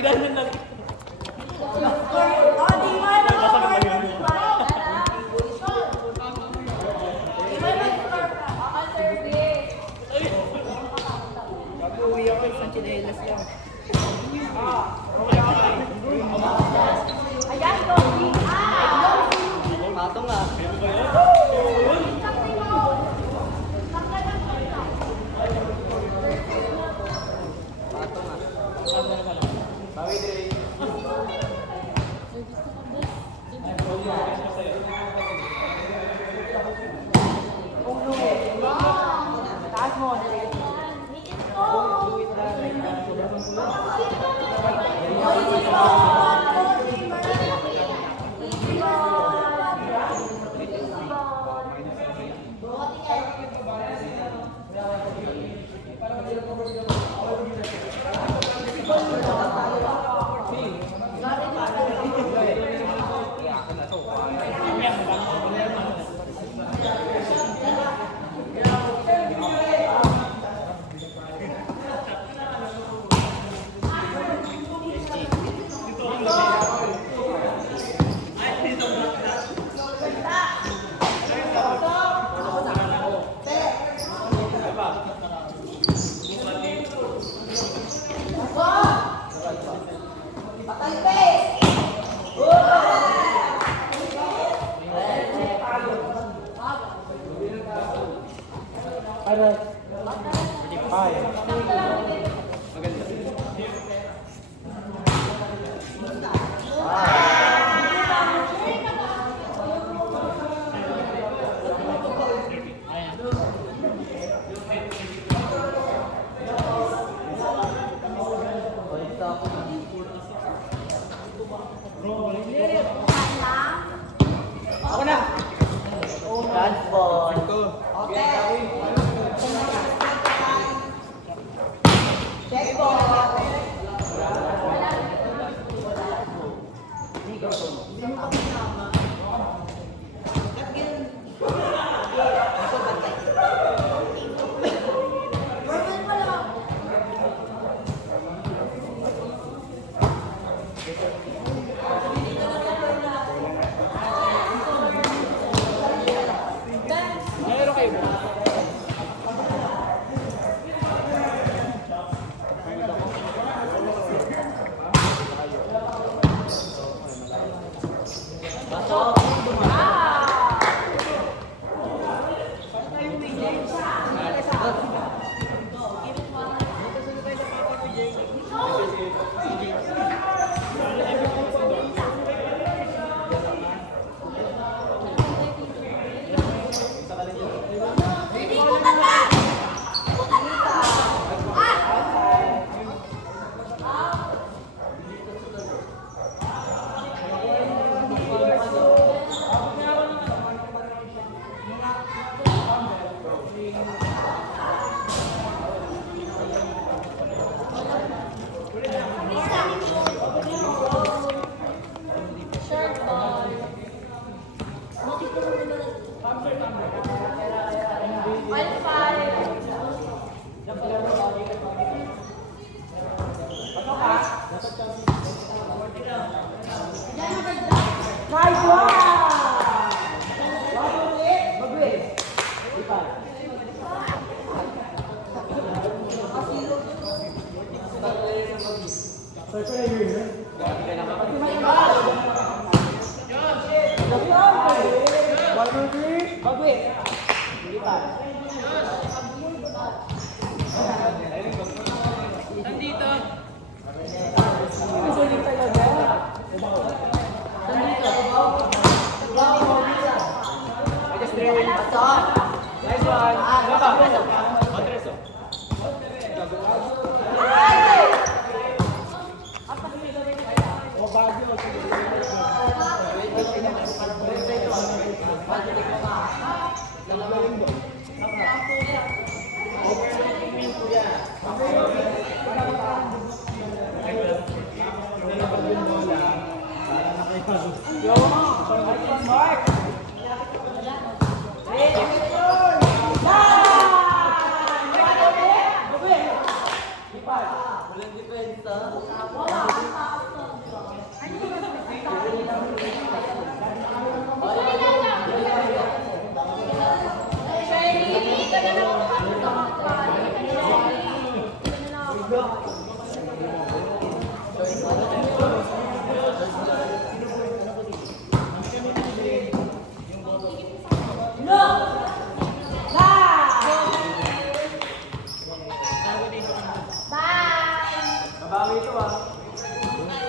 Ilan lang. Uwi ako isang chinelas lang. Ayan, Gobi! Patong nga. Patong nga. Bawi din. Taas mo. Ako na. Transport. Check po. Meron kayo ba? Walang depensa. Mabawi ito ah.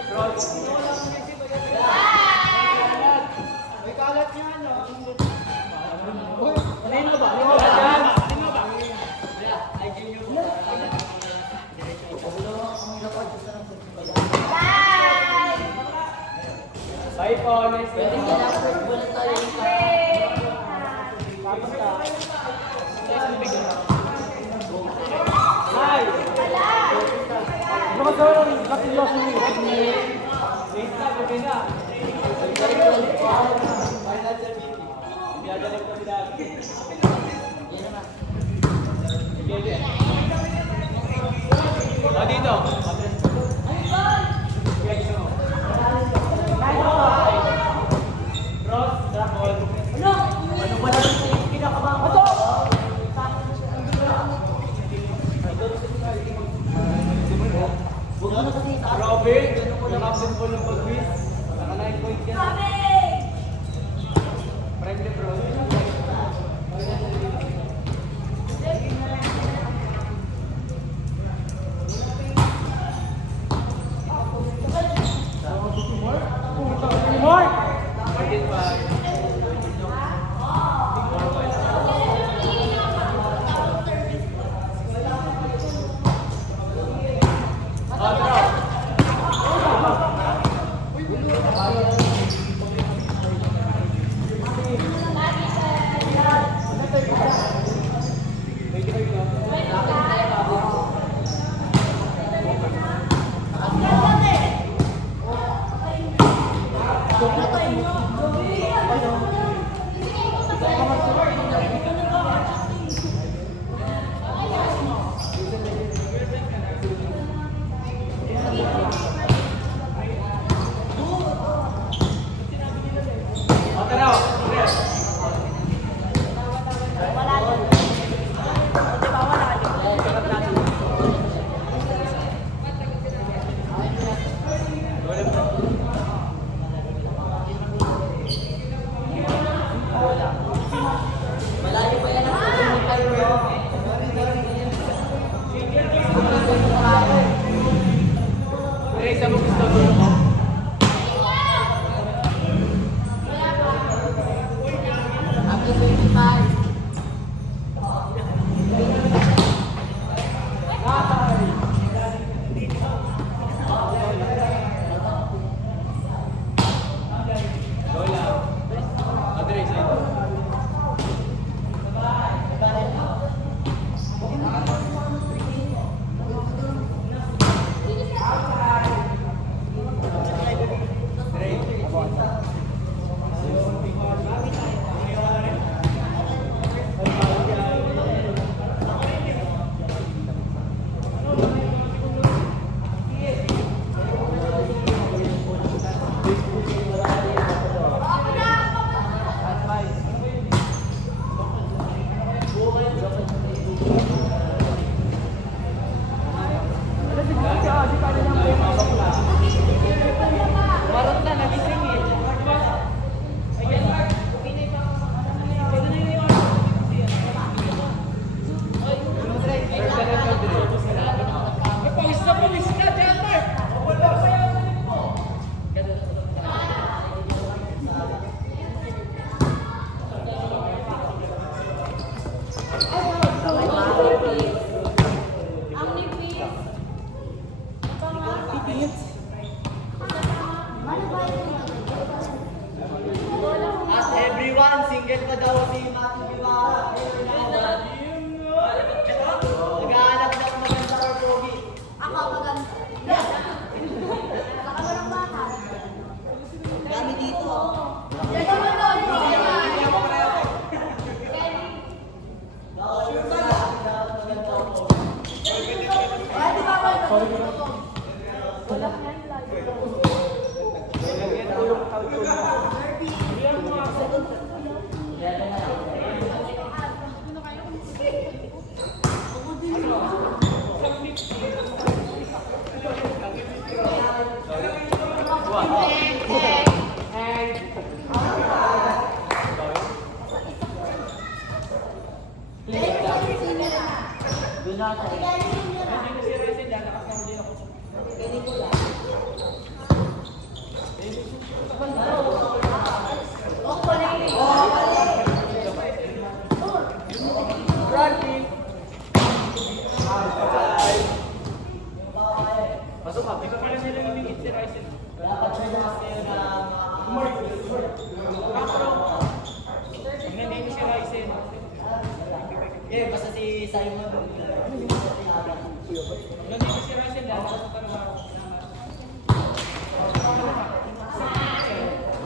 Cross. May kalat niya ano. Alin mo ba? Alin mo ba? Bye po. Next Hi! Ano ka daw ng kapilos mo? Wait na, okay na. Financial meeting. Ibiyagaling ko sila. Sige. Dito. Cross, drop all. Ano ba lang yung pinakabago? Grabe! Yung absent po ng pag-quiz. Naka-9 points yan. Friendly bro. More! 45. Everyone, single pa daw si Maki Biwa. Nag-aanap na maganda or pogi. Ako maganda. Saka walang bata. Dami dito. Dito mo doon. Pasok ka. Ikaw pala nila lumingit si Ryzen. Nandito si Ryzen. Eh, basta si Simon. Nandito si Ryzen lang. Pasok ka naman.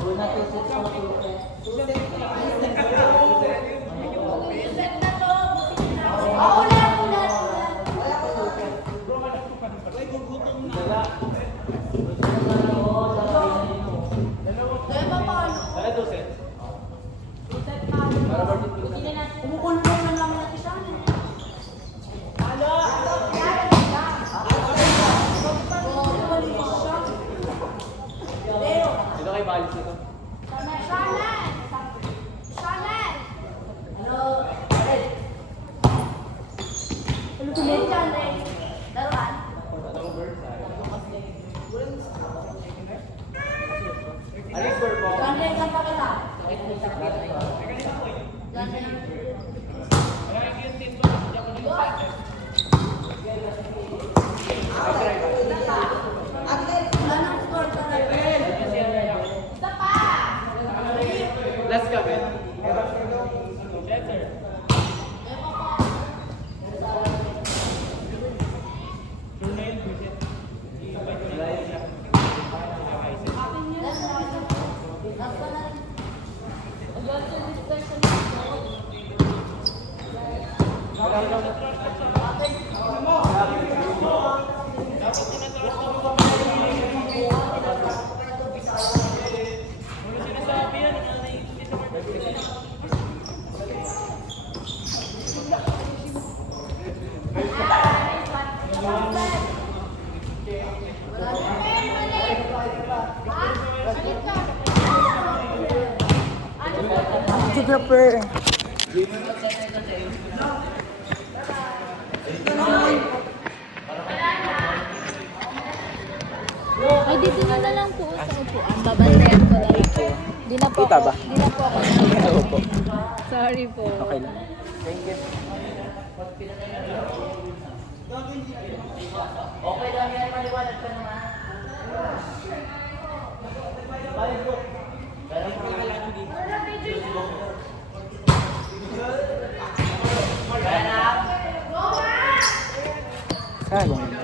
Una, 2 sets for 2 sets. Set na to. Ah, ulan. Dahil pa paano? Wala 2 sets. Set na. Kumukulong na lang natin siya. Dito kay Balis ito. Shannon! Shannon! Hello? Ano to mo? Laruan? Alex Burpo. Shannon, saan pa kita? Shannon. Kaya yung team ko. Hindi ako nyung center. Wala nang score ka na. Isa pa! Last ka, Ben. Yes, sir. Sure na yun, Bridget. I-invite ko na yun siya. Last ka na rin. Ano sinasabi yan? Ano naiintindi sa market? Photographer. Ay, dito na lang po sa upuan. Babantayan ko na lang po. Di na po Kita ako. ba? Di na po ako. Opo. Sorry po. Okay lang. Thank you. Okay lang yan, maliwanag ka naman. Ah, ganun.